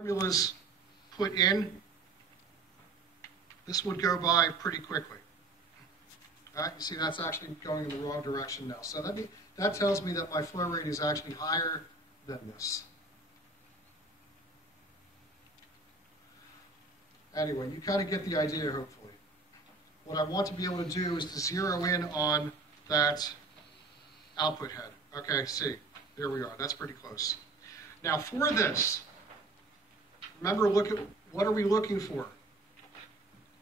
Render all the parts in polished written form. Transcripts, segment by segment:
formulas put in, this would go by pretty quickly. All right, you see that's actually going in the wrong direction now. So that tells me that my flow rate is actually higher than this. Anyway, you kind of get the idea, hopefully. What I want to be able to do is to zero in on that output head. Okay, see, there we are. That's pretty close. Now for this, remember, look at what are we looking for?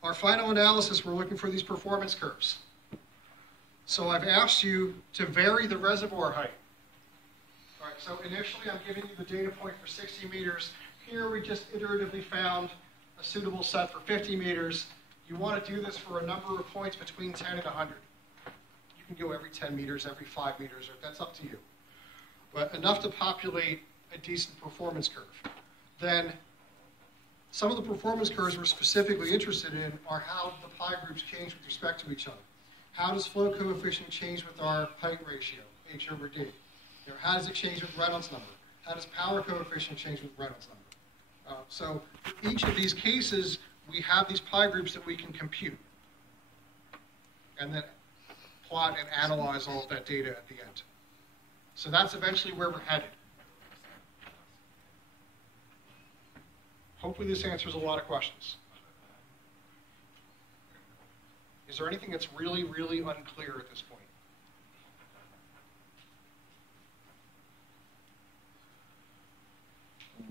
Our final analysis, we're looking for these performance curves. So I've asked you to vary the reservoir height. All right, so initially I'm giving you the data point for 60 meters. Here we just iteratively found a suitable set for 50 meters. You want to do this for a number of points between 10 and 100. You can go every 10 meters, every 5 meters, or that's up to you. But enough to populate a decent performance curve. Then some of the performance curves we're specifically interested in are how the pi groups change with respect to each other. How does flow coefficient change with our height ratio, H over D? How does it change with Reynolds number? How does power coefficient change with Reynolds number? So for each of these cases, we have these pi groups that we can compute and then plot and analyze all of that data at the end. So that's eventually where we're headed. Hopefully this answers a lot of questions. Is there anything that's really, really unclear at this point?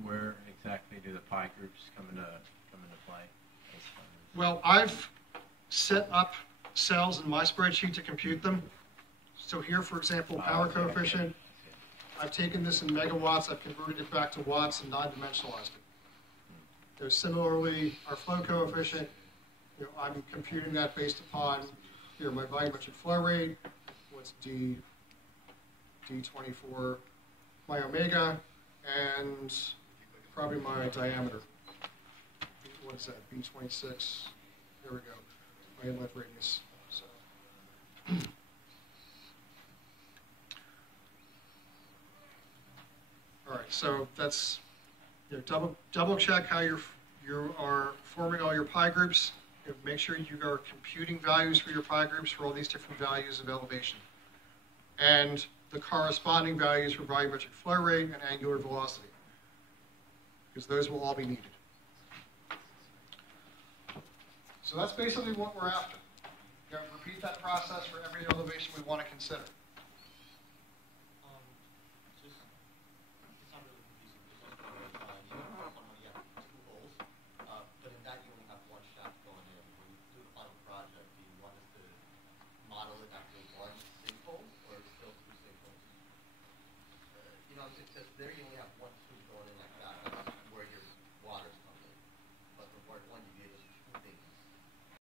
Where exactly do the pi groups come into play? Well, I've set up cells in my spreadsheet to compute them. So here, for example, power coefficient. I've taken this in megawatts, I've converted it back to watts and non-dimensionalized it. Similarly, our flow coefficient, I'm computing that based upon my volumetric flow rate. What's D24, my omega, and probably my diameter. What is that? B26. There we go. My inlet radius. So. All right. So that's double check how you are forming all your pi groups. Make sure you are computing values for your pi groups for all these different values of elevation, and the corresponding values for volumetric flow rate and angular velocity, because those will all be needed. So that's basically what we're after. Repeat that process for every elevation we want to consider. There you only have one